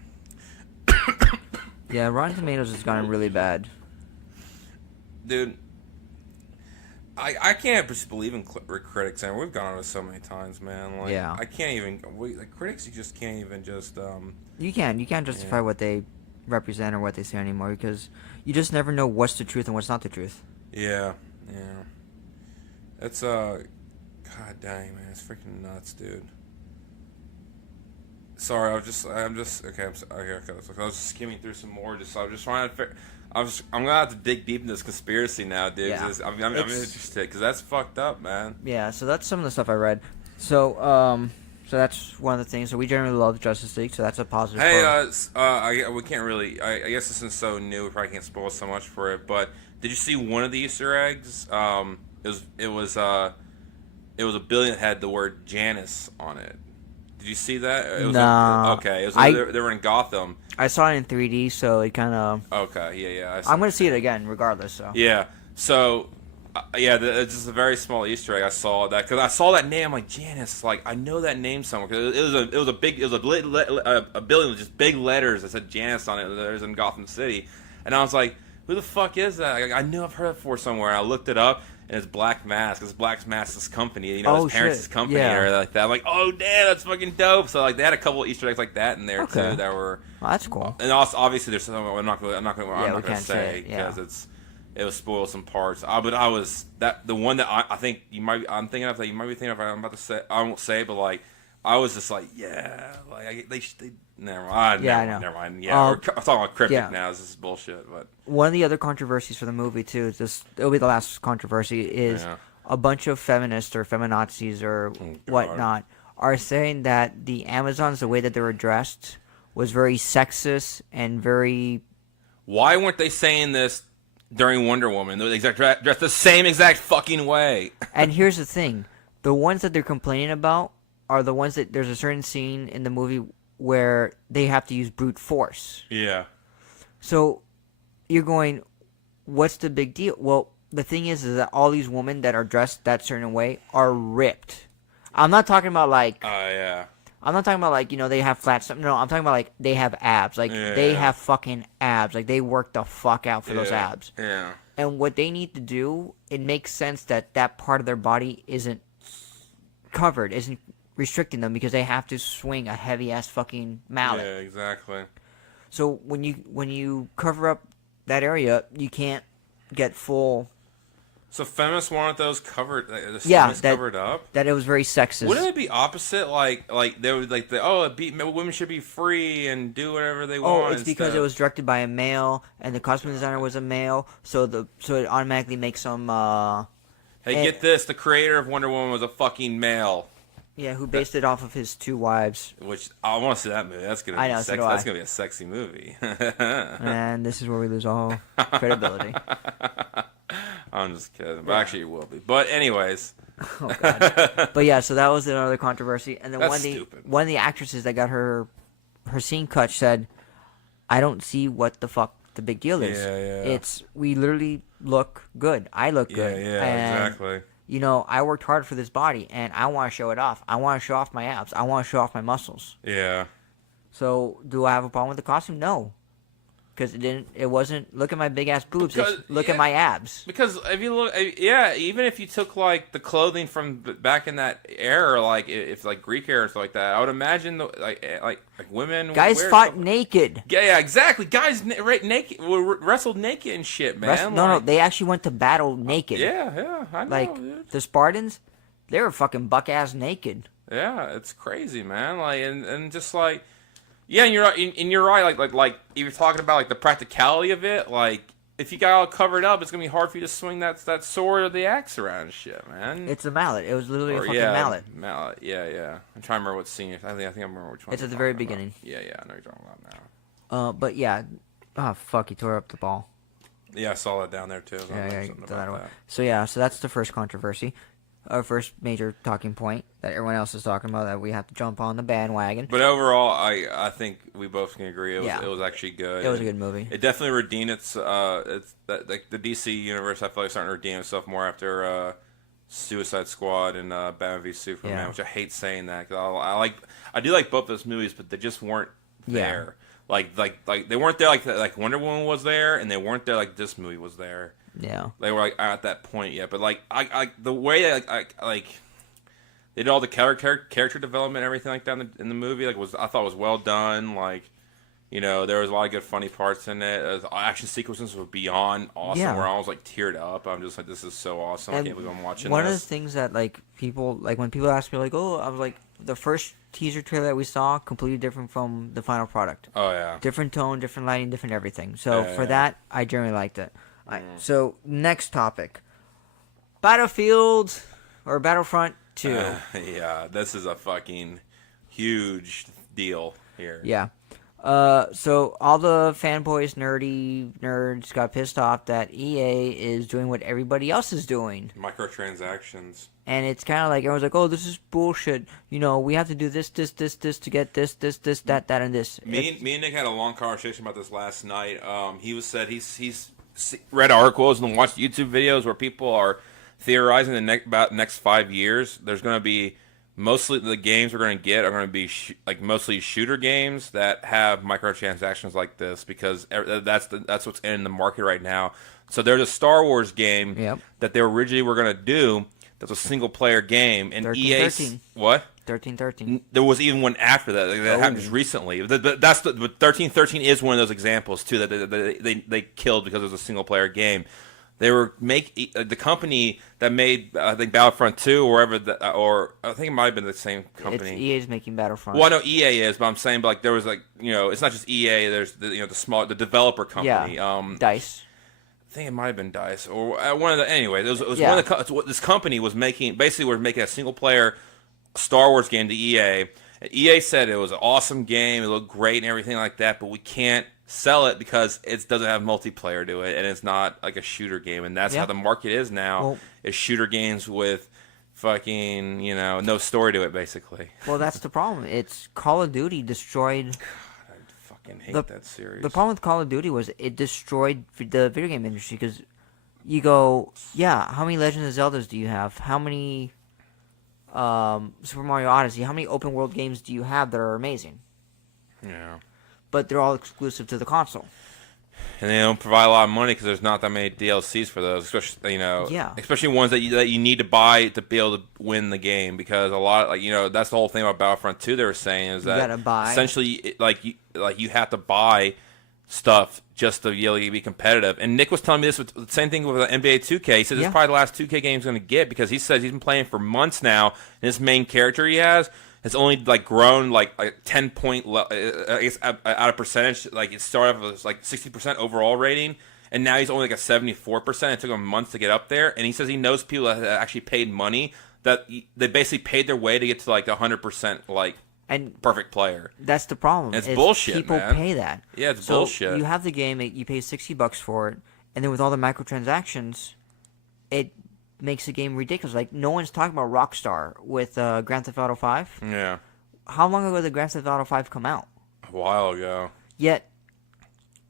Yeah, Rotten Tomatoes has gotten really bad. Dude, I can't just believe in critics, and we've gone on it so many times, man. Like, yeah. I can't even. Critics, you just can't even just. You can't justify what they represent or what they say anymore because you just never know what's the truth and what's not the truth. Yeah. Yeah, it's god dang, man, it's freaking nuts, dude. Sorry, I'm just okay. I was just skimming through some more. I was just trying to. I'm gonna have to dig deep into this conspiracy now, dude. Yeah. I'm interested because that's fucked up, man. Yeah, so that's some of the stuff I read. So that's one of the things. So we generally love Justice League, so that's a positive. Hey, we can't really. I guess this is so new, we probably can't spoil so much for it, but. Did you see one of the Easter eggs? It was a billion that had the word Janice on it. Did you see that? It was okay. They were in Gotham. I saw it in 3D, so it kind of. Okay, yeah. I'm gonna see it again, regardless. So. Yeah. So, it's just a very small Easter egg. I saw that because I saw that name. I'm like Janice. Like I know that name somewhere. Cause it was a building with just big letters that said Janice on it. That was in Gotham City, and I was like. Who the fuck is that? I knew I've heard it before somewhere. I looked it up, and it's Black Mask. It's Black Mask's company. You know, his parents' company or like that. I'm like, oh damn, that's fucking dope. So like, they had a couple of Easter eggs like that in there too. That were. Well, that's cool. And also, obviously, there's something I'm not gonna say because it will spoil some parts. But I was the one that I think I'm thinking of that you might be thinking of. I'm about to say. I won't say, but like. I was just like, yeah, like they never mind. Never mind. Yeah, we're talking about cryptic now. This is bullshit. But one of the other controversies for the movie too is it'll be the last controversy is a bunch of feminists or feminazis or whatnot are saying that the Amazons, the way that they were dressed, was very sexist and very. Why weren't they saying this during Wonder Woman? They were dressed the same exact fucking way. And here's the thing: the ones that they're complaining about. Are the ones that there's a certain scene in the movie where they have to use brute force. Yeah. So you're going, what's the big deal? Well, the thing is that all these women that are dressed that certain way are ripped. I'm not talking about like. Yeah. I'm not talking about like they have flat stuff. No, I'm talking about like they have abs. Like they have fucking abs. Like they work the fuck out for those abs. Yeah. And what they need to do, it makes sense that part of their body isn't covered, isn't restricting them because they have to swing a heavy ass fucking mallet. Yeah, exactly. So when you cover up that area, you can't get full. So feminists wanted those covered, covered up. That it was very sexist. Wouldn't it be opposite? Like they would women should be free and do whatever they want. Oh, it's because it was directed by a male and the costume designer was a male, so it automatically makes them. Hey, get this: the creator of Wonder Woman was a fucking male. Yeah, who based it off of his 2 wives. Which I want to see that movie. That's gonna be sexy. That's gonna be a sexy movie. And this is where we lose all credibility. I'm just kidding, but actually it will be. But anyways, Oh god. But yeah, so that was another controversy. And then That's one stupid. of the actresses that got her scene cut said, "I don't see what the fuck the big deal is. Yeah. It's we literally look good. I look good. And, Exactly. You know, I worked hard for this body, and I want to show it off. I want to show off my abs. I want to show off my muscles. Yeah. So, do I have a problem with the costume? No, because it wasn't. Look at my big ass boobs. Look at my abs. Because if you look, even if you took like the clothing from back in that era, like if like Greek era or stuff like that, I would imagine like women Guys fought naked. Yeah, exactly. Guys naked, wrestled naked and shit, man. No, they actually went to battle naked. Yeah, I know. Like dude. the Spartans, they were fucking buck ass naked. Yeah, it's crazy, man. Like and just like. Yeah, and you're right. Like you're talking about like the practicality of it. Like if you got all covered up, it's gonna be hard for you to swing that sword or the axe around and shit, man. It's a mallet. It was literally a fucking mallet. Mallet. Yeah. I'm trying to remember what scene. I think I remember which one. It's at the very beginning. Yeah. I know what you're talking about now. But yeah. Oh fuck! He tore up the ball. Yeah, I saw that down there too. So yeah, so that's the first controversy. Our first major talking point that everyone else is talking about that we have to jump on the bandwagon. But overall, I think we both can agree it was actually good. It was a good movie. It definitely redeemed its like the DC universe. I feel like it's starting to redeem itself more after Suicide Squad and Batman v Superman, which I hate saying that because I do like both those movies, but they just weren't there. Like they weren't there like Wonder Woman was there, and they weren't there like this movie was there. Yeah, they were like at that point yet, but like I the way I they did all the character development and everything like that in the movie I thought was well done. Like, you know, there was a lot of good funny parts in it. The action sequences were beyond awesome. Where I was like teared up. I'm just like, this is so awesome. I can't believe I'm watching. One of the things that like people like when people ask me like, oh, I was like the first teaser trailer that we saw completely different from the final product. Oh yeah, different tone, different lighting, different everything. So for that, I generally liked it. So next topic, Battlefield or Battlefront 2. Yeah, this is a fucking huge deal here. Yeah. So all the fanboys, nerds got pissed off that EA is doing what everybody else is doing. Microtransactions. And it's kind of like everyone's like, oh, this is bullshit. You know, we have to do this to get this, that, and this. Me and Nick had a long conversation about this last night. He said he's read articles and watched YouTube videos where people are theorizing about the next 5 years. There's going to be mostly the games we're going to get are going to be mostly shooter games that have microtransactions like this because that's what's in the market right now. So there's a Star Wars game that they originally were going to do that's a single player game, and 13. What? 13. There was even one after that. That happened just recently. But 1313 is one of those examples too that they killed because it was a single player game. They were the company that made I think Battlefront 2 or wherever or I think it might have been the same company. It's EA's making Battlefront. Well, I know EA is, but I'm saying there was it's not just EA. There's the developer company. DICE. I think it might have been DICE or one of the. Anyway, it was one of the. This company was making a single player Star Wars game to EA. And EA said it was an awesome game. It looked great and everything like that, but we can't sell it because it doesn't have multiplayer to it, and it's not like a shooter game. And that's how the market is now. Is shooter games with fucking no story to it, basically. Well, that's the problem. It's Call of Duty destroyed. I hate that series. The problem with Call of Duty was it destroyed the video game industry because you go, how many Legend of Zeldas do you have? How many Super Mario Odyssey? How many open world games do you have that are amazing? Yeah. But they're all exclusive to the console. And they don't provide a lot of money because there's not that many DLCs for those, especially especially ones that you need to buy to be able to win the game. Because a lot that's the whole thing about Battlefront 2. They were saying is that you gotta buy. Essentially you have to buy stuff just to really be competitive. And Nick was telling me this with the same thing with NBA 2K. He said this is probably the last 2K game he's going to get because he says he's been playing for months now, and this main character he has only grown 10 point I guess out of percentage. It started off with 60% overall rating, and now he's only a 74%. It took him months to get up there, and he says he knows people that actually paid money that they basically paid their way to get to 100% and perfect player. That's the problem. It's bullshit. People pay that. Yeah, it's bullshit. You have the game, you pay $60 for it, and then with all the microtransactions, it makes the game ridiculous. Like, no one's talking about Rockstar with Grand Theft Auto 5. Yeah. How long ago did Grand Theft Auto 5 come out? A while ago. Yet,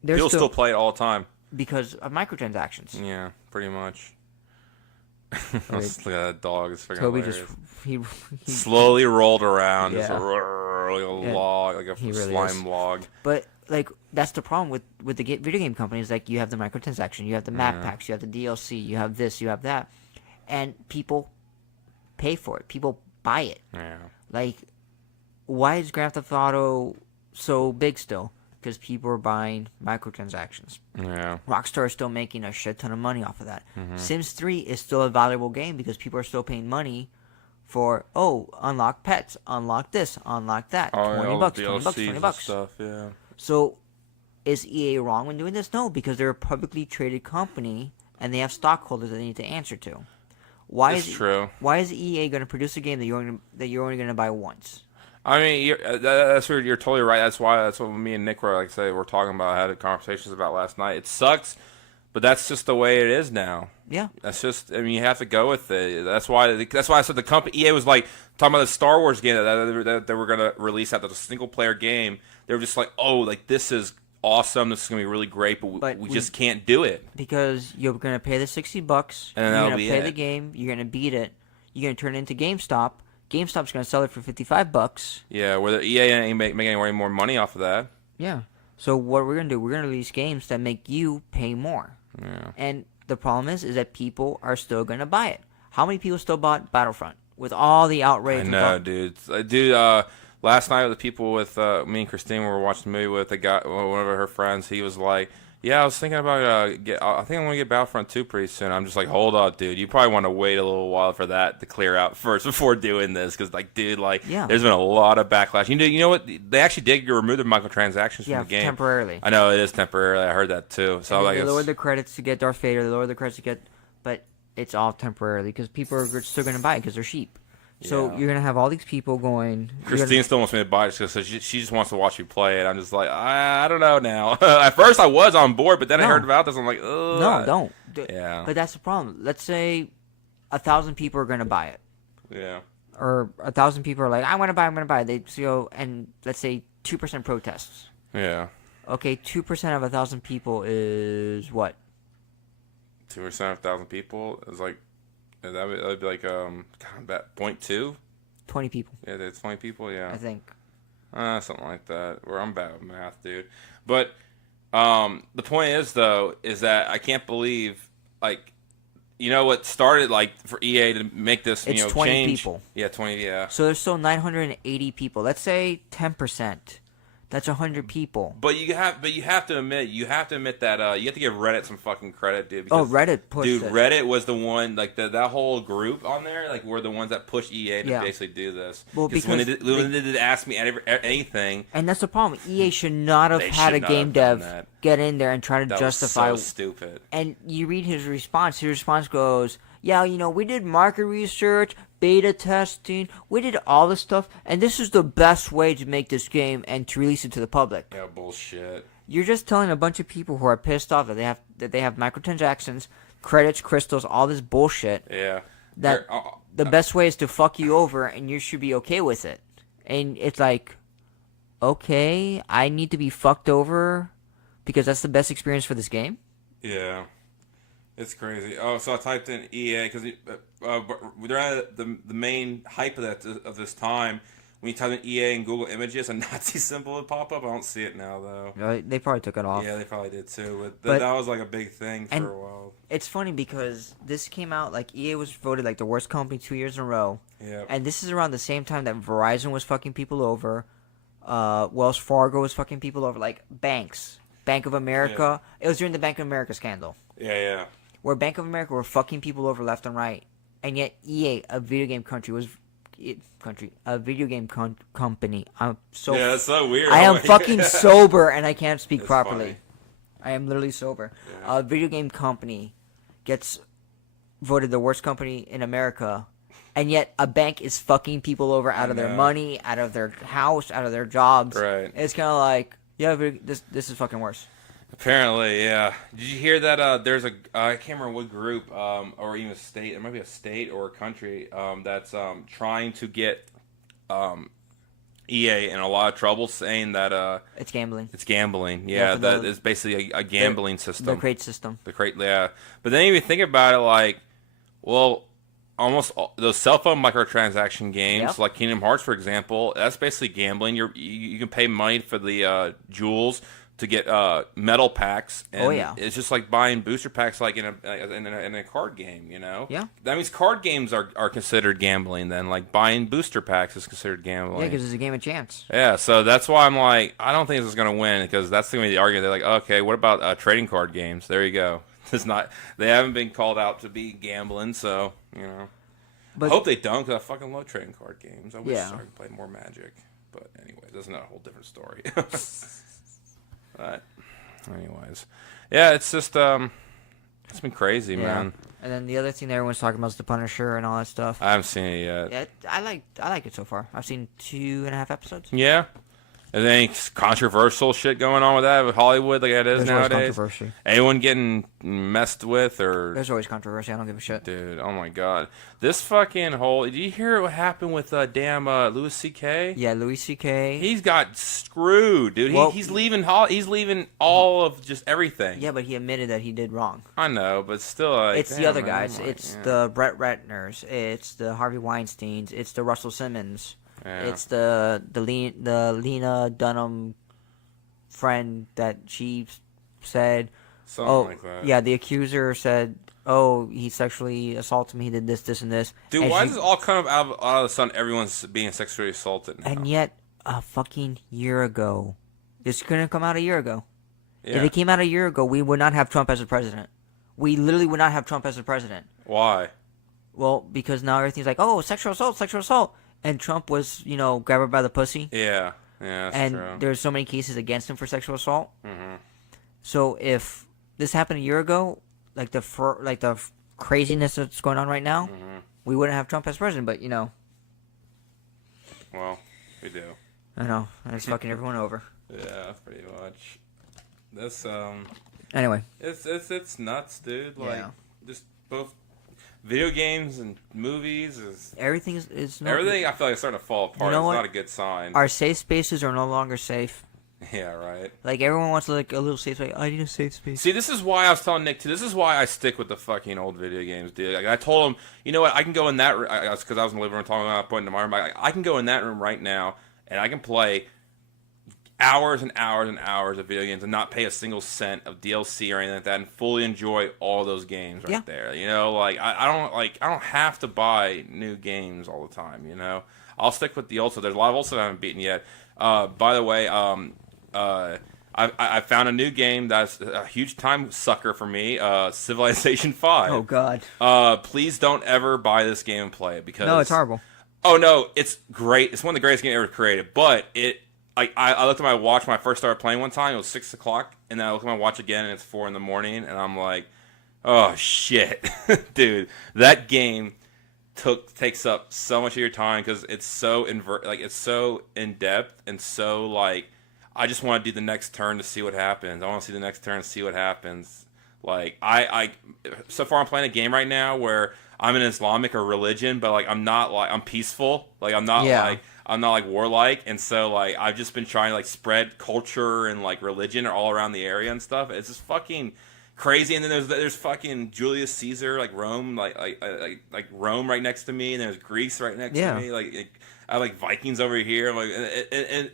people still play it all the time. Because of microtransactions. Yeah, pretty much. Let's look at that dog. It's freaking Toby hilarious. he slowly rolled around, Yeah. just like a log, like a He really slime is. log. But like that's the problem with the video game companies. Like you have the microtransaction, you have the map packs, you have the DLC, you have this, you have that, and people pay for it. People buy it. Yeah. Like, why is Grand Theft Auto so big still? Because people are buying microtransactions. Yeah. Rockstar is still making a shit ton of money off of that. Sims 3 is still a valuable game because people are still paying money for, unlock pets, unlock this, unlock that. $20, $20. Stuff, yeah. So, is EA wrong when doing this? No, because they're a publicly traded company and they have stockholders that they need to answer to. Why is EA going to produce a game that you're only going to buy once? I mean, you're totally right. That's what me and Nick were talking about, had conversations about last night. It sucks, but that's just the way it is now. Yeah. That's just, I mean, you have to go with it. That's why I said the company, EA was like, talking about the Star Wars game that they were going to release after the single player game. They were just like, this is awesome. This is going to be really great, but we just can't do it. Because you're going to pay the $60, and you're going to play the game, you're going to beat it, you're going to turn it into GameStop. GameStop's going to sell it for $55. Yeah, where the EA ain't making any more money off of that. Yeah. So what we're going to do, we're going to release games that make you pay more. Yeah. And the problem is that people are still going to buy it. How many people still bought Battlefront with all the outrage? I know, dude. Last night with the people with me and Christine were watching the movie with the guy, one of her friends. He was like, "Yeah, I was thinking about I think I'm gonna get Battlefront 2 pretty soon." I'm just like, "Hold up, dude. You probably want to wait a little while for that to clear out first before doing this, because there's been a lot of backlash. You know what? They actually did remove the microtransactions from the game temporarily. I know it is temporarily. I heard that too. So they lowered the credits to get Darth Vader. They lowered the credits to get, but it's all temporarily because people are still gonna buy it because they're cheap. So you're gonna have all these people going. Christine still wants me to buy it because she just wants to watch me play it. I'm just like, I don't know now. At first I was on board, but then I heard about this. I'm like, ugh. No, don't. Yeah. But that's the problem. Let's say 1,000 people are gonna buy it. Yeah. Or 1,000 people are like, I'm gonna buy it. They go and let's say 2% protests. Yeah. Okay, 2% of 1,000 people is what? 2% of 1,000 people is like. That would be like about 0.2? 20 people. Yeah, that's 20 people, yeah. I think. Something like that. Where I'm bad with math, dude. But the point is, though, is that I can't believe, like, you know what started, like, for EA to make this, it's 20 change? People. Yeah, 20, yeah. So there's still 980 people. Let's say 10%. That's 100 people. But you have to admit that you have to give Reddit some fucking credit, dude. Because, Reddit pushed it. Dude, Reddit was the one, like that whole group on there, like were the ones that pushed EA to basically do this. Well, because when they did ask me anything, and that's the problem. EA should not have had a game dev get in there and try to justify. Was so stupid. And you read his response. His response goes, "Yeah, we did market research, beta testing, we did all this stuff, and this is the best way to make this game and to release it to the public." Yeah, bullshit. You're just telling a bunch of people who are pissed off that they have microtransactions, credits, crystals, all this bullshit. Yeah. That the best way is to fuck you over, and you should be okay with it. And it's like, okay, I need to be fucked over because that's the best experience for this game? Yeah. It's crazy. Oh, so I typed in EA because they're at the main hype of this time. When you type in EA in Google Images, a Nazi symbol would pop up. I don't see it now though. They probably took it off. Yeah, they probably did too. But that was like a big thing for a while. It's funny because this came out like EA was voted like the worst company 2 years in a row. Yeah. And this is around the same time that Verizon was fucking people over, Wells Fargo was fucking people over, like banks, Bank of America. Yeah. It was during the Bank of America scandal. Yeah. Where Bank of America were fucking people over left and right, and yet EA, a video game company. I'm so that's so weird. I am fucking sober and I can't speak properly. Funny. I am literally sober. Yeah. A video game company gets voted the worst company in America, and yet a bank is fucking people over out of their money, out of their house, out of their jobs. Right. It's kind of like, this is fucking worse. Apparently, yeah. Did you hear that? There's a I can't remember what group, or even a state. It might be a state or a country that's trying to get EA in a lot of trouble, saying that It's gambling. it's gambling. Yeah, that is basically a gambling system. The crate system. The crate, yeah. But then you think about it, like, well, almost all, those cell phone microtransaction games, like Kingdom Hearts, for example, that's basically gambling. You can pay money for the jewels to get metal packs. And it's just like buying booster packs, like in a card game. You know, that means card games are considered gambling. Then, like buying booster packs is considered gambling. Yeah, because it's a game of chance. Yeah, so that's why I'm like, I don't think this is gonna win, because that's gonna be the argument. They're like, okay, what about trading card games? There you go. It's not. They haven't been called out to be gambling, so you know. But I hope they don't, because I fucking love trading card games. I wish I could play more Magic, but anyway, that's not a whole different story. But anyways, yeah, it's just it's been crazy, man. And then the other thing that everyone's talking about is the Punisher and all that stuff. I haven't seen it yet. Yeah, I like it so far. I've seen 2.5 episodes. Yeah. Is there any controversial shit going on with that with Hollywood like it is nowadays? There's controversy. Anyone getting messed with or? There's always controversy. I don't give a shit. Dude, oh my god, this fucking whole. Did you hear what happened with damn Louis C.K.? Yeah, Louis C.K. He's got screwed, dude. Well, he's leaving. He's leaving all of just everything. Yeah, but he admitted that he did wrong. I know, but still, like, it's the other guys. It's the Brett Ratners. It's the Harvey Weinsteins. It's the Russell Simmons. Yeah. It's the Lena Dunham friend that she said. Something like that. Yeah, the accuser said, "Oh, he sexually assaulted me. He did this, this, and this." Dude, why does this all come out of the sudden? Everyone's being sexually assaulted now. And yet, a fucking year ago, this couldn't come out a year ago. Yeah. If it came out a year ago, we would not have Trump as a president. We literally would not have Trump as a president. Why? Well, because now everything's like, "Oh, sexual assault." And Trump was, grab her by the pussy. Yeah, that's and true. There's so many cases against him for sexual assault. Mm-hmm. So if this happened a year ago, like the craziness that's going on right now, we wouldn't have Trump as president. But well, we do. I know, and it's fucking everyone over. Yeah, pretty much. This Anyway, it's nuts, dude. Like just both. Video games and movies everything is everything. I feel like it's starting to fall apart. It's not a good sign. Our safe spaces are no longer safe. Yeah, right. Like everyone wants like a little safe space. I need a safe space. See, this is why I was telling Nick too. This is why I stick with the fucking old video games, dude. Like, I told him, you know what? I can go in that room because I was in the living room talking about pointing to my room. I can go in that room right now and I can play hours and hours and hours of video games and not pay a single cent of DLC or anything like that, and fully enjoy all those games right there. You know, like I don't have to buy new games all the time. You know, I'll stick with the old stuff. There's a lot of old stuff I haven't beaten yet. By the way, I found a new game that's a huge time sucker for me. Civilization 5. Oh God. Please don't ever buy this game and play it because no, it's horrible. Oh no, it's great. It's one of the greatest games ever created, but I looked at my watch when I first started playing one time. It was 6 o'clock, and then I looked at my watch again, and it's 4 in the morning, and I'm like, oh shit, dude, that game takes up so much of your time because it's so it's so in depth and so like I just want to do the next turn to see what happens. I want to see the next turn and see what happens. Like so far I'm playing a game right now where I'm an Islamic or religion, but like I'm not like I'm peaceful. Like I'm not like warlike, and so like I've just been trying to like spread culture and like religion all around the area and stuff. It's just fucking crazy. And then there's fucking Julius Caesar, like Rome, like Rome right next to me, and there's Greece right next to me. Like I have like Vikings over here. I'm like,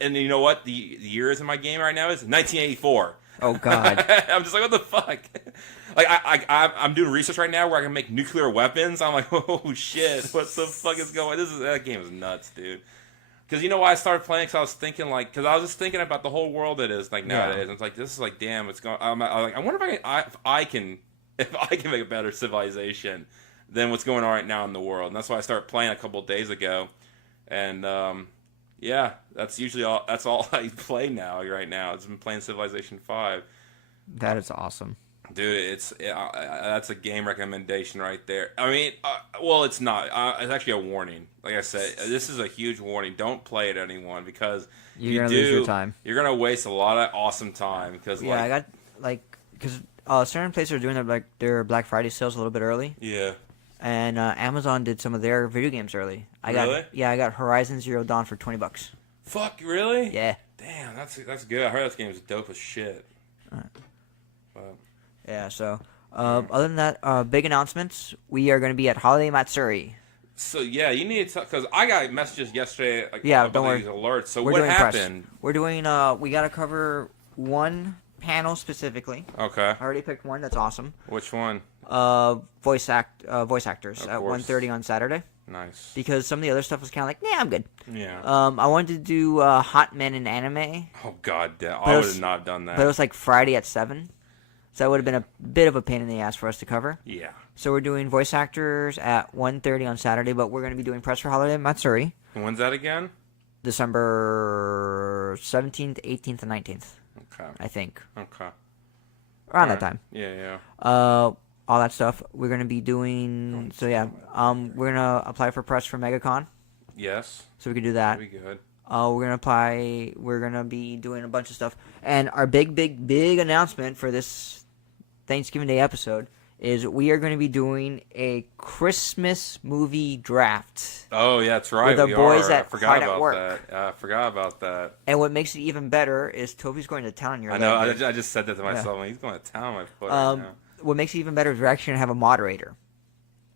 and you know what? The year is in my game right now is 1984. Oh God! I'm just like, what the fuck? Like I'm doing research right now where I can make nuclear weapons. I'm like, oh shit, what the fuck is going? That game is nuts, dude. Because you know why I started playing? Because I was thinking because I was just thinking about the whole world it is like nowadays. And it's like this is like damn, it's going. I'm like, I wonder if I can make a better civilization than what's going on right now in the world. And that's why I started playing a couple of days ago. And yeah, that's usually all. That's all I play now. Right now, I've been playing Civilization 5. That is awesome. Dude, that's a game recommendation right there. I mean, well, it's not. It's actually a warning. Like I said, this is a huge warning. Don't play it, anyone, because you're gonna lose your time. You're gonna waste a lot of awesome time. Because I like because certain places are doing their Black Friday sales a little bit early. Yeah. And Amazon did some of their video games early. I got Horizon Zero Dawn for $20. Fuck, really? Yeah. Damn, that's good. I heard this game is dope as shit. But, yeah. So other than that, big announcements. We are going to be at Holiday Matsuri. So yeah, you need to because I got messages yesterday. Like, yeah, about don't worry. These alerts. So We're what doing happened? Press. We're doing. We got to cover one panel specifically. Okay. I already picked one. That's awesome. Which one? Voice actors at 1:30 on Saturday. Nice. Because some of the other stuff was kind of like, nah, I'm good. Yeah. I wanted to do Hot Men in Anime. Oh god damn! I would have not done that. But it was like Friday at 7, so that would have been a bit of a pain in the ass for us to cover. Yeah. So we're doing voice actors at 1:30 on Saturday, but we're going to be doing press for Holiday Matsuri. And when's that again? December 17th, 18th, and 19th. Okay. I think. Okay. Around that time. Yeah. All that stuff. We're going to be doing... So, yeah. We're going to apply for press for MegaCon. Yes. So we can do that. That'd be good. We're going to apply... We're going to be doing a bunch of stuff. And our big announcement for this Thanksgiving Day episode is we are going to be doing a Christmas movie draft. Oh, yeah, that's right. With the boys at forgot Hard at about Work. that. I forgot about that. And what makes it even better is Toby's going to town. I know. I just said that to myself. He's going to town. My foot right now. What makes it even better is we're actually going to have a moderator.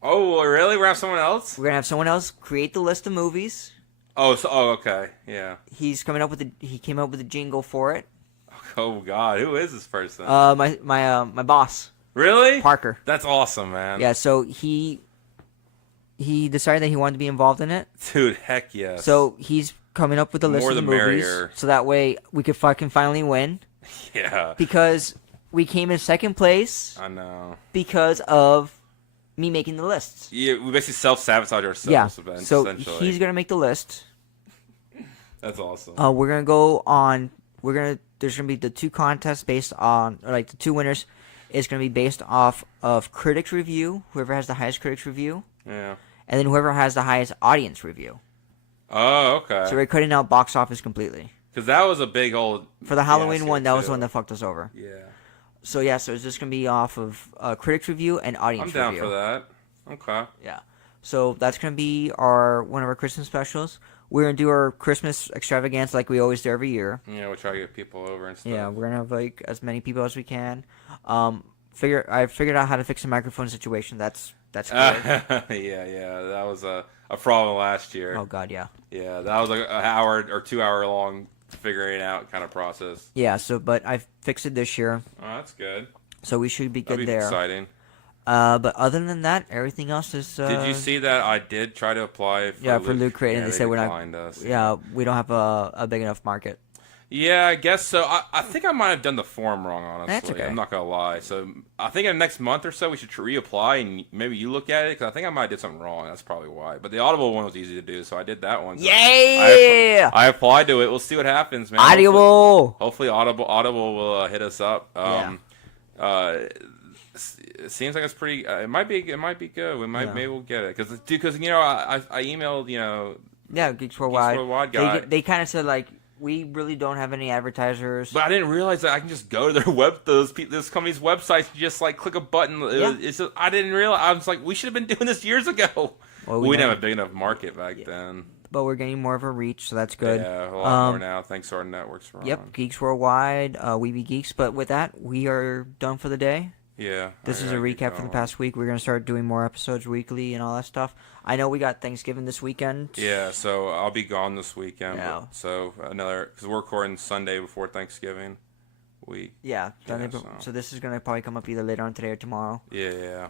Oh, really? We're going to have someone else? We're going to have someone else create the list of movies. Oh, okay. Yeah. He came up with a jingle for it. Oh, God. Who is this person? My boss. Really? Parker. That's awesome, man. Yeah, so he decided that he wanted to be involved in it. Dude, heck yes. So he's coming up with a list of the movies. Merrier. So that way we could fucking finally win. Yeah. Because we came in second place. I know. Because of me making the lists. Yeah, we basically self-sabotage ourselves. Yeah. So essentially. he's going to make the list. That's awesome. We're going to go on... There's going to be the two contests based on... Or like the two winners... It's going to be based off of critics' review, whoever has the highest critics' review. Yeah. And then whoever has the highest audience review. Oh, okay. So we're cutting out box office completely. Because that was a big old... For the Halloween one, that was the one that fucked us over. Yeah. So it's just going to be off of critics' review and audience review. I'm down for that. Okay. Yeah. So that's going to be one of our Christmas specials. We're going to do our Christmas extravaganza like we always do every year. Yeah, we'll try to get people over and stuff. Yeah, we're going to have like as many people as we can. I figured out how to fix the microphone situation. That's good. Yeah. That was a problem last year. Oh, God, yeah. Yeah, that was like an hour or 2 hour long figuring out kind of process. Yeah, but I fixed it this year. Oh, that's good. So we should be good That'd be there. Exciting. But other than that, everything else is... Did you see that I did try to apply for Loot Crate, and they said we're not... Us. Yeah, we don't have a big enough market. Yeah, I guess so. I think I might have done the form wrong, honestly. That's okay. I'm not going to lie. So I think in the next month or so we should reapply and maybe you look at it because I think I might have did something wrong. That's probably why. But the Audible one was easy to do, so I did that one. So Yeah! I applied to it. We'll see what happens, man. Audible! Hopefully Audible will hit us up. It seems like it's pretty. It might be good. Maybe we'll get it because I emailed Yeah, Geeks Worldwide guy. They kind of said like we really don't have any advertisers. But I didn't realize that I can just go to their this company's website and just like click a button. I didn't realize. I was like, we should have been doing this years ago. Well, we didn't have a big enough market back then. But we're getting more of a reach, so that's good. Yeah, a lot more now thanks to our networks. Yep, Geeks Worldwide, We Be Geeks. But with that, we are done for the day. Yeah. This is a recap for the past week. We're going to start doing more episodes weekly and all that stuff. I know we got Thanksgiving this weekend. Yeah, so I'll be gone this weekend. Yeah. So because we're recording Sunday before Thanksgiving week. Yeah. So this is going to probably come up either later on today or tomorrow. Yeah.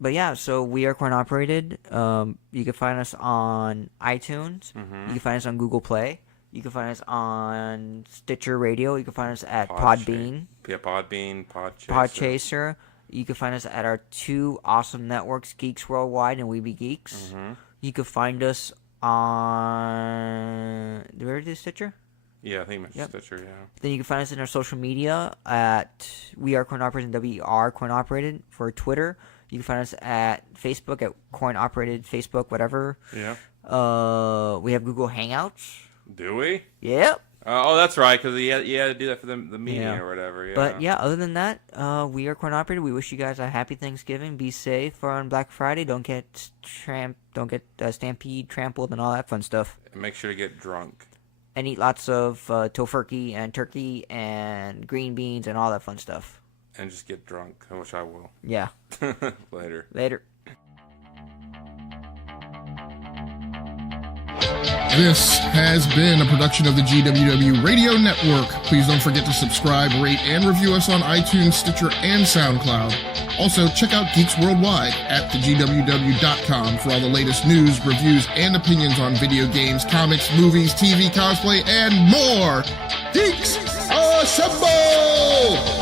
But yeah, so we are coin operated. You can find us on iTunes. Mm-hmm. You can find us on Google Play. You can find us on Stitcher Radio. You can find us at Podbean. Yeah, Podbean, Podchaser. You can find us at our two awesome networks, Geeks Worldwide and We Be Geeks. Mm-hmm. You can find us on... Did we already do Stitcher? Yeah, I think it's Stitcher, yeah. Then you can find us in our social media at We Are Coin Operated and WR Coin Operated for Twitter. You can find us at Facebook at Coin Operated Facebook, whatever. Yeah. We have Google Hangouts. Do we? Yep. Oh, that's right, because you had to do that for the meeting or whatever. Yeah. But yeah, other than that, we are Corn Operated. We wish you guys a happy Thanksgiving. Be safe on Black Friday. Don't get stampede, trampled, and all that fun stuff. And make sure to get drunk. And eat lots of tofurkey and turkey and green beans and all that fun stuff. And just get drunk, which I will. Yeah. Later. This has been a production of the GWW Radio Network. Please don't forget to subscribe, rate, and review us on iTunes, Stitcher, and SoundCloud. Also, check out Geeks Worldwide at thegww.com for all the latest news, reviews, and opinions on video games, comics, movies, TV, cosplay, and more. Geeks Assemble!